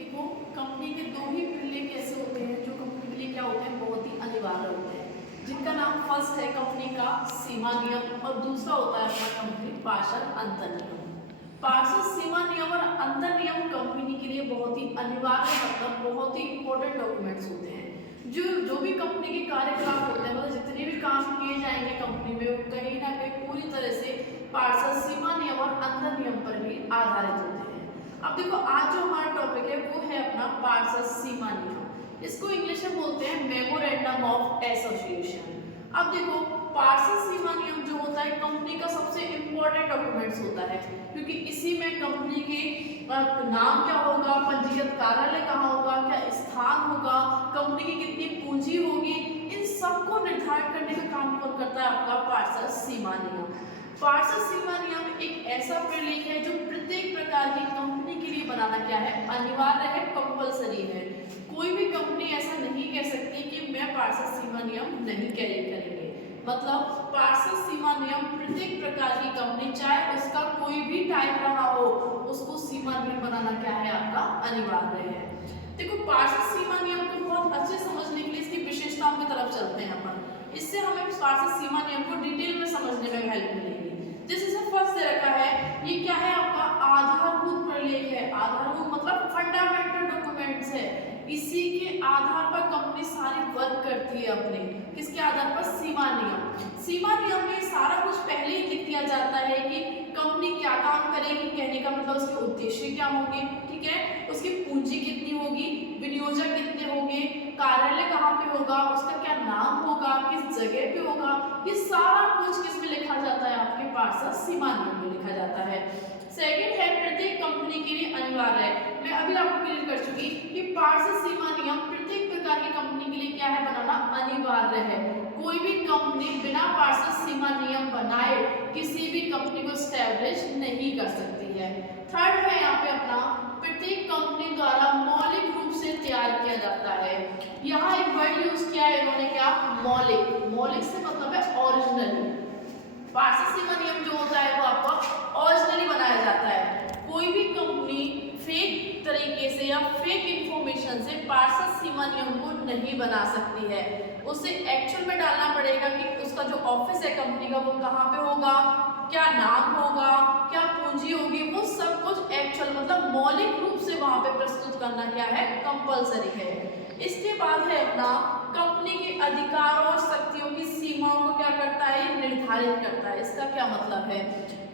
देखो, कंपनी के दो ही प्रलेख ऐसे होते हैं जो कंपनी के लिए क्या होते हैं, बहुत ही अनिवार्य होते हैं, जिनका नाम फर्स्ट है कंपनी का सीमा नियम और दूसरा होता है अपना कंपनी पार्षद अंतर नियम। पार्षद सीमा नियम और अंतर नियम कंपनी के लिए बहुत ही अनिवार्य मतलब बहुत ही इंपॉर्टेंट डॉक्यूमेंट्स होते हैं। जो भी कंपनी के कार्यकलाप होते हैं, मतलब जितने भी काम किए जाएंगे कंपनी में, वो कहीं ना कहीं पूरी तरह से पार्षद सीमा नियम और अंतर नियम पर भी आधारित होते हैं। अब देखो, आज जो हमारा टॉपिक है वो है अपना पार्षद सीमा नियम। इसको इंग्लिश में बोलते हैं मेमोरेंडम ऑफ एसोसिएशन। अब देखो, पार्षद सीमा नियम जो होता है कंपनी का सबसे इंपॉर्टेंट डॉक्यूमेंट्स होता है, क्योंकि इसी में कंपनी के नाम क्या होगा, पंजीकृत कार्यालय कहाँ होगा, क्या स्थान होगा, कंपनी की कितनी पूंजी होगी, इन सबको निर्धारित करने का काम कौन करता है, आपका पार्षद सीमा नियम। पार्षद सीमा नियम एक ऐसा प्रलेख है जो प्रत्येक प्रकार की कंपनी के लिए बनाना क्या है, अनिवार्य है, कंपलसरी है। कोई भी कंपनी ऐसा नहीं कह सकती कि मैं पार्षद सीमा नियम नहीं कैरी करेंगे। मतलब पार्षद सीमा नियम प्रत्येक प्रकार की कंपनी, चाहे उसका कोई भी टाइप रहा हो, उसको सीमा नियम बनाना क्या है, आपका अनिवार्य है। देखो, पार्षद सीमा नियम को बहुत अच्छे समझने के लिए इसकी विशेषताओं की तरफ चलते हैं अपन। इससे हमें पार्षद सीमा नियम को डिटेल में समझने में हेल्प मिलेगी। जैसे फर्स्ट दे रखा है, ये क्या है, आपका आधारभूत प्रलेख है। आधारभूत मतलब फंडामेंटल डॉक्यूमेंट्स है। इसी के आधार पर कंपनी सारी वर्क करती है अपने, किसके आधार पर, सीमा नियम। सीमा नियम में सारा कुछ पहले ही लिख दिया जाता है कि कंपनी क्या काम करेगी, कहने का मतलब उसके उद्देश्य क्या होंगे, ठीक है, उसकी पूंजी कितनी होगी, विनियोजक कितने होंगे, कार्यालय कहाँ पे होगा, उसका क्या नाम होगा, किस जगह पे होगा, ये सारा कुछ किस में लिखा जाता है, आपके पार्षद सीमा नियम में लिखा जाता है। सेकंड है, प्रत्येक कंपनी के लिए अनिवार्य है। मैं अभी आपको क्लियर कर चुकी कि पार्षद सीमा नियम प्रत्येक प्रकार की कंपनी के लिए क्या है, बनाना अनिवार्य है। कोई भी कंपनी बिना पार्षद सीमा नियम बनाए किसी भी कंपनी को स्टैब्लिश नहीं कर सकती है। थर्ड है यहाँ पे अपना, प्रत्येक कंपनी द्वारा मौलिक रूप से तैयार किया जाता है। यहाँ एक वर्ड यूज किया है इन्होंने, क्या, मौलिक। मौलिक से मतलब है ओरिजिनली। पार्षद सीमा नियम जो होता है वो आपको ओरिजिनली बनाया जाता है। कोई भी कंपनी फेक तरीके से या फेक इंफॉर्मेशन से पार्षद सीमा नियम को नहीं बना सकती है। उसे एक्चुअल में डालना पड़ेगा कि उसका जो ऑफिस है कंपनी का वो कहाँ पे होगा, क्या नाम होगा, क्या पूंजी होगी, वो सब कुछ एक्चुअल मतलब मौलिक रूप से वहां पे प्रस्तुत करना क्या है, कंपलसरी है। इसके बाद है अपना, कंपनी के अधिकार और शक्तियों की सीमाओं को क्या करता है, निर्धारित करता है। इसका क्या मतलब है,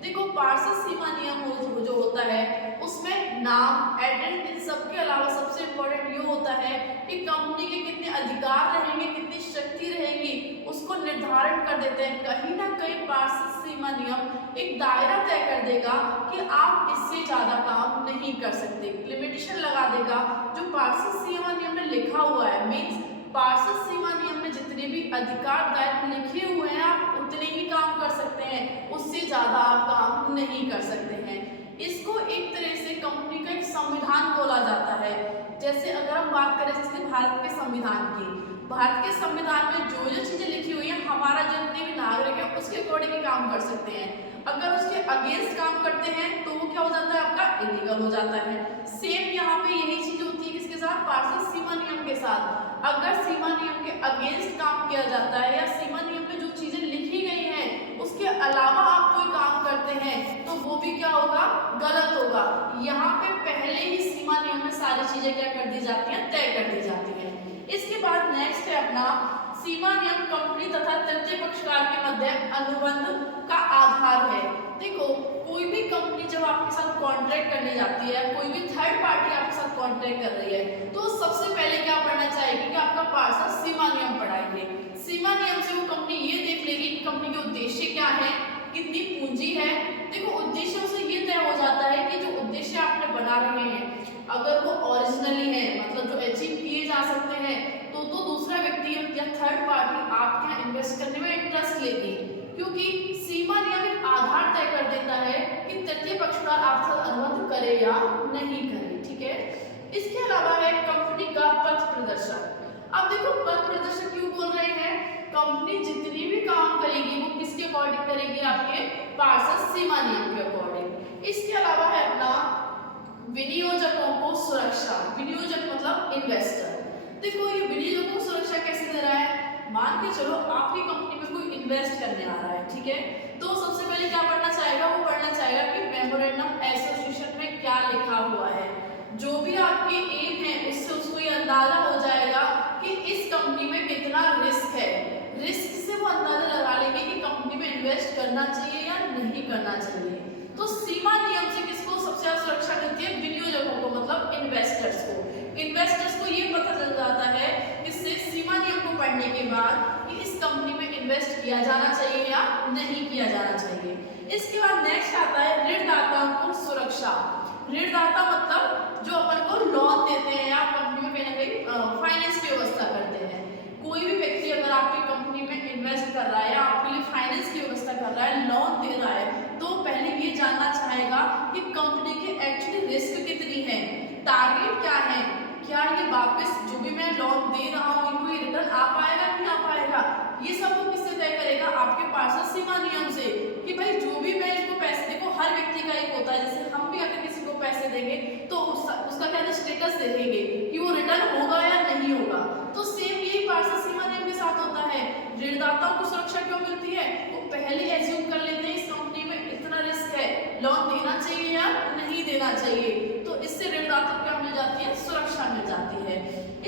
देखो, पार्षद सीमा नियम जो होता है उसमें नाम, एड्रेस, इन सब के अलावा सबसे इम्पोर्टेंट ये होता है कि कंपनी के कितने अधिकार रहेंगे, कितनी शक्ति रहेगी, उसको निर्धारण कर देते हैं। कहीं ना कहीं पार्षद सीमा नियम एक दायरा तय कर देगा कि आप इससे ज्यादा काम नहीं कर सकते, लिमिटेशन लगा देगा। जो पार्षद सीमा नियम में लिखा हुआ है, मीन्स पार्षद सीमा नियम में जितने भी अधिकार दायित्व लिखे हुए हैं, आप उतने ही काम कर सकते हैं, उससे ज्यादा आप काम नहीं कर सकते हैं। इसको एक तरह से कंपनी का एक संविधान बोला जाता है। जैसे अगर हम बात करें जैसे भारत के संविधान की, भारत के संविधान में जो जो चीजें लिखी हुई है, हमारा जितने भी नागरिक है उसके अकॉर्डिंग ही काम कर सकते हैं। अगर उसके अगेंस्ट काम करते हैं तो वो क्या हो जाता है, आपका इलीगल हो जाता है। सेम यहाँ पे यही चीज होती है किसके साथ, पार्षद सीमा नियम के साथ। अगर सीमा नियम के अगेंस्ट काम किया जाता है या सीमा नियम में जो चीजें लिखी गई हैं उसके अलावा आप कोई काम करते हैं तो वो भी क्या होगा, गलत होगा। यहाँ पे पहले ही सीमा नियम में सारी चीजें क्या कर दी जाती हैं, तय कर दी जाती हैं। इसके बाद नेक्स्ट है अपना, सीमा नियम कंपनी तथा तृतीय पक्षकार के मध्य अनुबंध का आधार है। देखो, कोई भी कंपनी जब आपके साथ कॉन्ट्रैक्ट करने जाती है, कोई भी थर्ड पार्टी आपके साथ कॉन्ट्रैक्ट कर रही है, तो सबसे पहले क्या पढ़ना चाहेगी कि आपका पार्षद सीमा नियम पढ़ाएंगे। सीमा नियम से वो कंपनी ये देख लेगी कि कंपनी के उद्देश्य क्या है, कितनी पूंजी है। देखो, उद्देश्यों से ये तय हो जाता है कि जो उद्देश्य आपने बना रहे हैं अगर वो ओरिजिनली है, मतलब जो अचीव किए जा सकते हैं, तो दूसरा व्यक्ति या थर्ड पार्टी आपके यहाँ इन्वेस्ट करने में इंटरेस्ट लेगी। क्योंकि सीमा नियम एक आधार तय कर देता है कि तृतीय पक्षकार आपसे अनुबंध करे या नहीं करे, ठीक है। इसके अलावा है कंपनी का पथ प्रदर्शन। अब देखो, पथ प्रदर्शन क्यों बोल रहे हैं, कंपनी जितनी भी काम करेगी वो किसके अकॉर्डिंग करेगी, आपके पार्षद सीमा नियम के अकॉर्डिंग। इसके अलावा है अपना विनियोजकों को सुरक्षा, विनियोजक मतलब इन्वेस्टर। देखो ये विनियोजकों को सुरक्षा कैसे दे रहा है, मान के चलो आपकी कंपनी में कोई इन्वेस्ट करने आ रहा है, ठीक है, तो सबसे पहले क्या पढ़ना चाहेगा, वो पढ़ना चाहेगा कि मेमोरेंडम एसोसिएशन में क्या लिखा हुआ है। जो भी आपके एम है उससे उसको ये अंदाजा हो जाएगा कि इस कंपनी में कितना रिस्क है, रिस्क से वो अंदाजा लगा लेंगे कि कंपनी में इन्वेस्ट करना चाहिए या नहीं करना चाहिए। तो सीमा नियम से किसको सबसे ज्यादा सुरक्षा मिलती है, विनियोजकों को मतलब इन्वेस्टर्स को। इन्वेस्टर्स को ये पता चल जाता है इससे सीमा नियम को पढ़ने के बाद कि इस कंपनी में इन्वेस्ट किया जाना चाहिए या नहीं किया जाना चाहिए। इसके बाद नेक्स्ट आता है ऋणदाताओं को सुरक्षा। ऋणदाता मतलब जो अपन को लोन देते हैं या कंपनी में कहीं ना कहीं फाइनेंस की व्यवस्था करते हैं। कोई भी व्यक्ति अगर आपकी कंपनी में इन्वेस्ट कर रहा है या आपके लिए फाइनेंस की व्यवस्था कर रहा है, लोन दे रहा है, तो पहले ये जानना चाहेगा कि कंपनी की एक्चुअली रिस्क कितनी है, टारगेट क्या है, क्या ये वापस जो भी मैं लोन दे रहा हूँ इनको ये रिटर्न आ पाएगा नहीं आ पाएगा। ये सब वो किससे तय करेगा, आपके पार्षद सीमा नियम से, कि भाई जो भी मैं इसको पैसे, देखो हर व्यक्ति का एक होता है, जैसे हम भी अगर किसी को पैसे देंगे तो उसका क्या स्टेटस देखेंगे कि वो रिटर्न होगा या नहीं होगा। तो सेम यही पार्षद सीमा नियम के साथ होता है। ऋणदाताओं को सुरक्षा क्यों मिलती है, वो पहले एज्यूम कर लेते हैं इस कंपनी में इतना रिस्क है, लोन देना चाहिए या नहीं देना चाहिए, तो इससे ऋणदाता को क्या मिल जाती है, सुरक्षा मिल जाती है।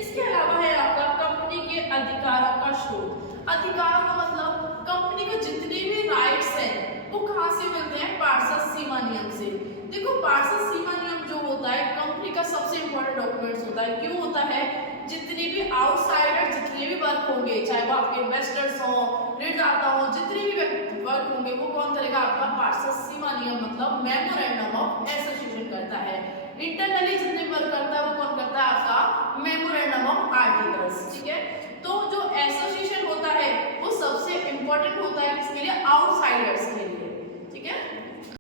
इसके अलावा है आपका कंपनी के अधिकारों का स्रोत। अधिकारों का मतलब कंपनी को जितने भी राइट्स हैं वो कहाँ से मिलते हैं, पार्षद सीमा नियम से। देखो पार्षद सीमा नियम जो होता है कंपनी का सबसे इंपॉर्टेंट डॉक्यूमेंट्स होता है। क्यों होता है, जितने भी आउटसाइडर जितने भी वर्क होंगे, चाहे वो आपके इन्वेस्टर्स हो, ऋणदाता हो, जितने भी वर्क होंगे वो कौन करेगा, आपका पार्षद सीमा नियम मतलब मेमोरेंडम ऑफ एसोसिएशन करता है। इंटरनली जितने वर्क करता है वो कौन करता है, आपका मेमोरेंडम ऑफ आर्टिकल्स, ठीक है। तो जो एसोसिएशन होता है वो सबसे इंपॉर्टेंट होता है किसके लिए, आउटसाइडर्स के लिए।